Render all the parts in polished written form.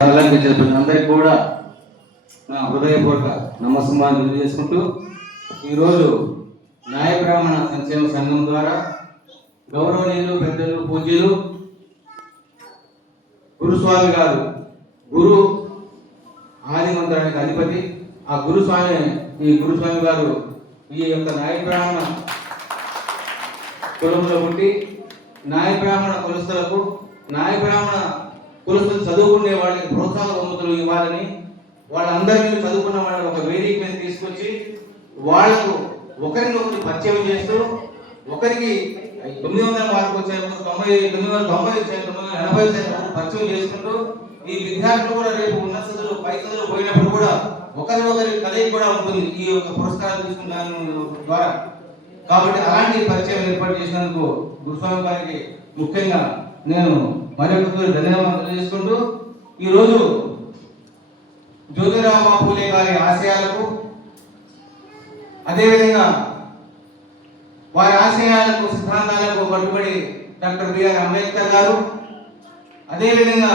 అందరికీ కూడా నా హృదయపూర్వక నమస్కారాలు తెలియజేసుకుంటూ ఈరోజు న్యాయ బ్రాహ్మణ సంక్షేమ సంఘం ద్వారా గౌరవనీయులు పెద్దలు పూజ్యులు గురుస్వామి గారు గురు ఆది మంత్రానికి అధిపతి ఆ గురుస్వామి గారు ఈ యొక్క న్యాయ బ్రాహ్మణ కులంలో పుట్టి న్యాయ బ్రాహ్మణ కులస్తులకు న్యాయ బ్రాహ్మణ కులస్తులు చదువుకునే వాళ్ళకి ప్రోత్సాహ బహుమతులు ఇవ్వాలని వాళ్ళందరినీ చదువుకున్న వాళ్ళని ఒక వేదిక మీద తీసుకొచ్చి వాళ్లకు ఒకరినొకరు పరిచయం చేస్తూ ఒకరికి 900 మార్కు వచ్చాయి 990 వచ్చాయి 980 వచ్చాయి పరిచయం చేసుకుంటూ ఈ విద్యార్థులు కూడా రేపు ఉన్నత చదువులు పై చదువులు పోయినప్పుడు కూడా ఒకరి కలయిక కూడా ఉంటుంది ఈ యొక్క పురస్కారాలు తీసుకున్న ద్వారా. కాబట్టి అలాంటి పరిచయం ఏర్పాటు చేసినందుకు గురుస్వామి గారికి ముఖ్యంగా నేను మరొకసారి ధన్యవాదాలు తెలియజేసుకుంటూ ఈరోజు జ్యోతిరావు పూలే గారి ఆశయాలకు అదేవిధంగా వారి ఆశయాలకు సిద్ధాంతాలకు కట్టుబడి డాక్టర్ బిఆర్ అంబేద్కర్ గారు అదేవిధంగా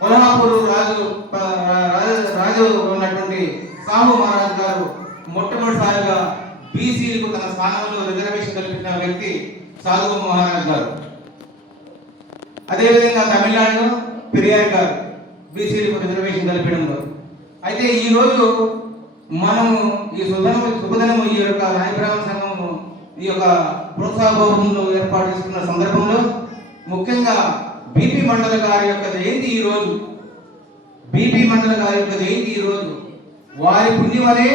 కొల్హాపూర్ రాజు ఉన్నటువంటి సాహు మహారాజ్ గారు మొట్టమొదటిసారిగా బీసీలకు తన స్థానంలో రిజర్వేషన్ కల్పించిన వ్యక్తి సాధు మహారాజ్ గారు. అదేవిధంగా తమిళనాడులో పెరియార్ గారు బీసీలకు రిజర్వేషన్ కల్పించడంలో. అయితే ఈరోజు మనము ఈ శుభదినము ఈ యొక్క న్యాయ బ్రాహ్మణ సంఘము ఈ యొక్క ప్రోత్సాహ భవనంలో ఏర్పాటు చేసుకున్న సందర్భంలో ముఖ్యంగా బీపీ మండల గారి యొక్క జయంతి ఈరోజు వారి పుణ్యమనే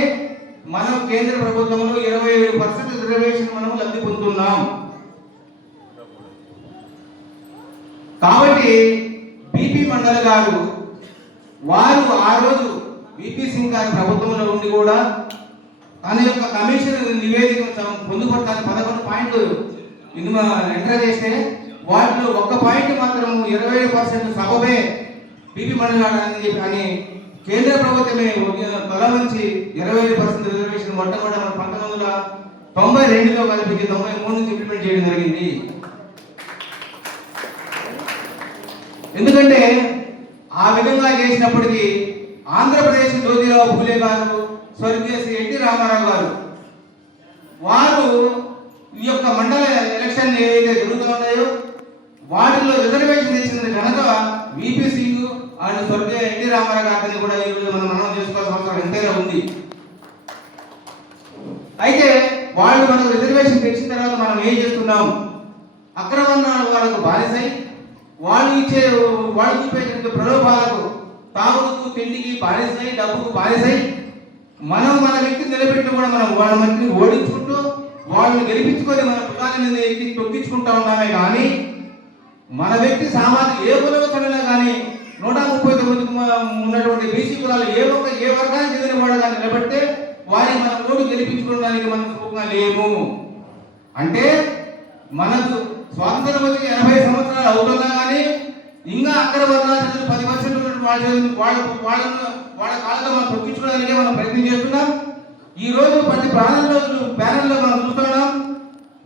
మనం కేంద్ర ప్రభుత్వంలో 27% రిజర్వేషన్ మనం లబ్ధి పొందుతున్నాం. కాబట్టి బీపీ మండల గారు వారు ఆ రోజు బీపీ సింగ్ గారి ప్రభుత్వంలో ఉండి కూడా తన యొక్క కమిషన్ నివేదిక పొందుపడతాను 11 పాయింట్లు ఎంటర్ చేస్తే వాటిలో ఒక్క పాయింట్ మాత్రం 27% సబబే బీపీ మండల అని కేంద్ర ప్రభుత్వమే తల నుంచి 25% రిజర్వేషన్ మొట్టమొదటి 1992లో కల్పించి 93 నుంచి ఇంప్లిమెంట్ చేయడం జరిగింది. ఎందుకంటే ఆ విధంగా చేసినప్పటికీ ఆంధ్రప్రదేశ్ జ్యోతిరావు పూలే గారు స్వర్గీయ శ్రీ ఎన్టీ రామారావు గారు వారు ఈ యొక్క మండల ఎలక్షన్ ఏదైతే జరుగుతున్నాయో వాటిలో రిజర్వేషన్ ఇచ్చిన ఘనత విపిసి అండ్ స్వర్గీయ ఎన్టీ రామారావు గారిని కూడా ఈరోజు మనం చేసుకోవాల్సిన అవసరం ఎంతైనా ఉంది. అయితే వాళ్ళు మనకు రిజర్వేషన్ తెచ్చిన తర్వాత మనం ఏం చేస్తున్నాం, అక్రమంగా వాళ్ళకు బానిసై వాళ్ళు చూపేటువంటి ప్రలోభాలకు తాగుడుకు తిండికి బానిసై డబ్బుకు బానిసై మనం మన వ్యక్తిని నిలబెట్టి కూడా మనం వాళ్ళ మందిని ఓడించుకుంటూ వాళ్ళని గెలిపించుకొని మన పురాణి మీద ఎక్కి తొక్కించుకుంటా ఉన్నామే. కానీ మన వ్యక్తి సామాజిక ఏ కులవతనైనా కానీ 139 ఉన్నటువంటి బీసీ కులాలు ఏ వర్గానికి చెందిన వాడు కానీ నిలబెడితే వారిని మనం ఓటు గెలిపించుకోవడానికి మనం సుఖంగా లేము. అంటే మనకు స్వాతంత్రం వచ్చి 80 సంవత్సరాలు అవుతున్నా కానీ ఇంకా అక్కడ వర్గాలు 10% వాళ్ళ కాలంలో మనం తొక్కించుకోవడానికే మనం ప్రయత్నం చేస్తున్నాం. ఈ రోజు ప్రతి ప్యానల్లో మనం చూస్తున్నాం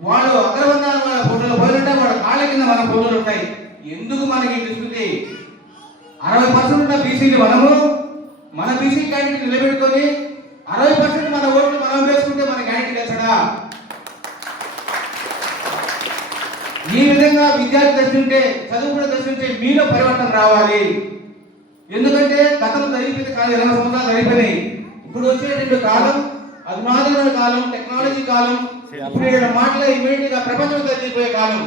వాళ్ళు అగ్రవర్ణాలు వాళ్ళ ఫోటోలు పోయినట్టే వాళ్ళ కాళ్ళ కింద మన ఫోటోలు ఉంటాయి. ఎందుకు మనకి డిస్కృతి 60% ఉన్న బీసీని మన బీసీ క్యాండిడేట్ నిలబెట్టుకొని 60% మన ఓట్లు మనం వేసుకుంటే మన క్యాండిడేట్ గెలిచడా? ఈ విధంగా విద్యార్థి దర్శింటే చదువుకునే దర్శింటే మీలో పరివర్తన రావాలి. ఎందుకంటే గతంలో జరిగిపోయింది కాదు 20 సంవత్సరాలు జరిగిపోయినాయి. ఇప్పుడు వచ్చేటువంటి కాలం అధునాతన కాలం, టెక్నాలజీ కాలం. ఇప్పుడు ఇక్కడ మాటలు ఇమీడియట్ గా ప్రపంచం జరిగిపోయే కాలం.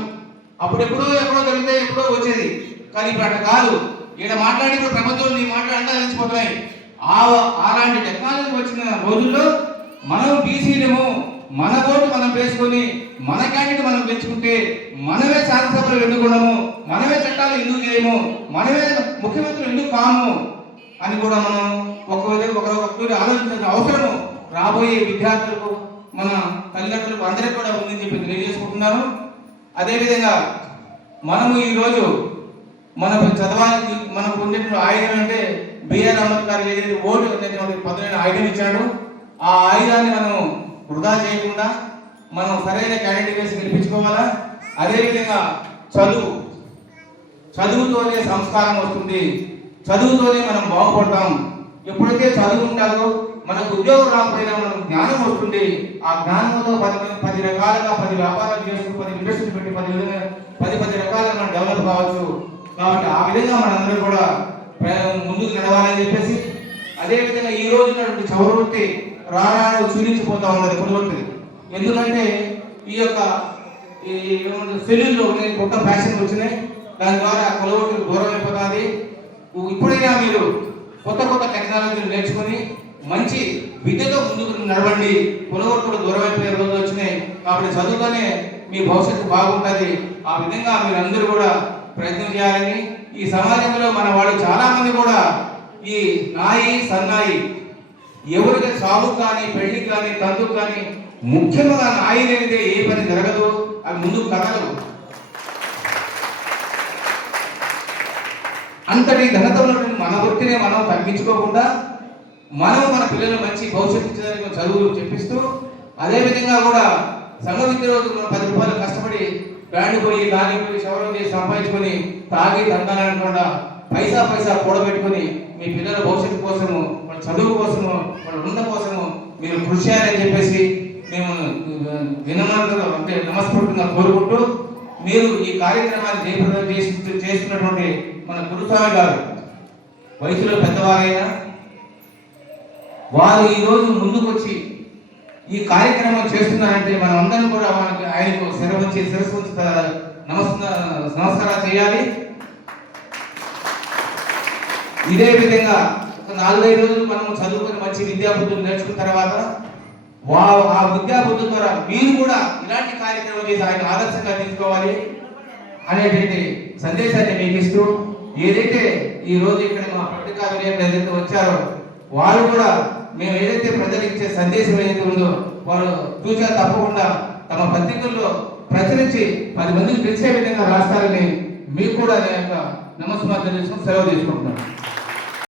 అప్పుడు ఎప్పుడో జరిగితే ఎప్పుడో వచ్చేది, కానీ ఇప్పుడు అట్లా కాదు. ఇక్కడ మాట్లాడి ఇప్పుడు ప్రపంచంలో నీ మాటలు అందించిపోతున్నాయి. అలాంటి టెక్నాలజీ వచ్చిన రోజుల్లో మనం బీసీలము మన ఓటు మనం వేసుకొని మన క్యాండిడేట్ మనం పెంచుకుంటే మనమే శాసనసభలో ఎన్నుకున్నాము, మనమే చట్టాలు ఎందుకు చేయము, మనమే ముఖ్యమంత్రులు ఎందుకు కాము అని కూడా మనం ఒకరు ఆలోచించాల్సిన అవసరము రాబోయే విద్యార్థులకు మన తల్లిదండ్రులకు అందరికీ కూడా ఉందని చెప్పి తెలియజేసుకుంటున్నాను. అదేవిధంగా మనము ఈరోజు మనకు చదవానికి మనకు ఉండేటువంటి ఆయుధం అంటే బిఆర్ అంబేద్కర్ ఏదైతే ఓటు అనేటువంటి పదునైన ఆయుధం ఇచ్చాడు, ఆ ఆయుధాన్ని మనం వృధా చేయకుండా మనం సరైన క్యాండిడేట్ వేసి గెలిపించుకోవాలా. అదేవిధంగా చదువు చదువుతోనే సంస్కారం వస్తుంది, చదువుతోనే మనం బాగుపడతాం. ఎప్పుడైతే చదువు ఉంటుందో మనకు ఉద్యోగం రాకపోయినా మనకు జ్ఞానం వస్తుంది. ఆ జ్ఞానంలో 10 రకాలుగా 10 వ్యాపారాలు చేస్తూ 10 ఇండస్ట్రీలు పెట్టి 10 రకాలుగా మనం డెవలప్ కావచ్చు. కాబట్టి ఆ విధంగా మనందరూ కూడా ముందుకు నడవాలని చెప్పేసి, అదేవిధంగా ఈ రోజు ఉన్నటువంటి చౌరవృత్తి రాను క్షీణించిపోతా ఉన్నది కులవృత్తి. ఎందుకంటే ఈ యొక్క సెల్యూల్లో కొత్త ఫ్యాషన్ వచ్చినాయి, దాని ద్వారా కులవృత్తులు దూరం అయిపోతుంది. ఇప్పుడైనా మీరు కొత్త టెక్నాలజీలు నేర్చుకుని మంచి విద్యతో ముందుకు నడవండి. కులవృత్తులు దూరం అయిపోయే రోజులు వచ్చినాయి. కాబట్టి చదువుతోనే మీ భవిష్యత్తు బాగుంటుంది. ఆ విధంగా మీరందరూ కూడా ప్రయత్నం చేయాలని, ఈ సమాజంలో మన వాళ్ళు చాలా మంది కూడా ఈ నాయి సన్నాయి ఎవరికి చావు కానీ పెళ్లికి కానీ తందుకు కానీ ముఖ్యంగా నాయి లేనిదే ఏ పని జరగదు, అవి ముందుకు కదలవు. అంతటి ఘనత ఉన్నటువంటి మన వృత్తిని మనం తగ్గించుకోకుండా మనం మన పిల్లలు మంచి భవిష్యత్తు ఇచ్చేదానికి చదువులు చెప్పిస్తూ, అదేవిధంగా కూడా సంఘ విద్య రోజు మనం 10 రూపాయలు కష్టపడి బ్యాండ్ పోయి దానికి పోయి శవరం చేసి సంపాదించుకొని తాగి తందాలనుకుండా పైసా కూడబెట్టుకొని మీ పిల్లల భవిష్యత్తు కోసము, వాళ్ళ చదువు కోసము, వాళ్ళ ఉన్నత కోసము మీరు కృషి చేయాలని చెప్పేసి మేము నమస్ఫూర్తిగా కోరుకుంటూ, మీరు ఈ కార్యక్రమాన్ని జయప్రదం చేస్తున్నటువంటి మన గురుస్వామి గారు వయసులో పెద్దవారైనా వారు ఈరోజు ముందుకొచ్చి ఈ కార్యక్రమం చేస్తున్నారంటే మనం అందరం కూడా ఆయనకు శిరస్సు నమస్కారాలు చేయాలి. ఇదే విధంగా ఒక 4-5 రోజులు మనం చదువుకుని మంచి విద్యాబుద్ధులు నేర్చుకున్న తర్వాత ఆ విద్యాబుద్ధుల ద్వారా మీరు కూడా ఇలాంటి కార్యక్రమం చేసి ఆయన ఆదర్శంగా తీసుకోవాలి అనేటువంటి సందేశాన్ని మీకు ఇస్తూ, ఏదైతే ఈ రోజు ఇక్కడ మా పత్రికారులు ఏదైతే వచ్చారో వాళ్ళు కూడా మేము ఏదైతే ప్రజలకు ఇచ్చే సందేశం ఏదైతే ఉందో వాళ్ళు చూసా తప్పకుండా తమ పత్రికల్లో ప్రచురించి 10 మందికి తెలిసే విధంగా రాస్తారని మీకు కూడా నేను నమస్కారం సెలవు తీసుకుంటున్నాను.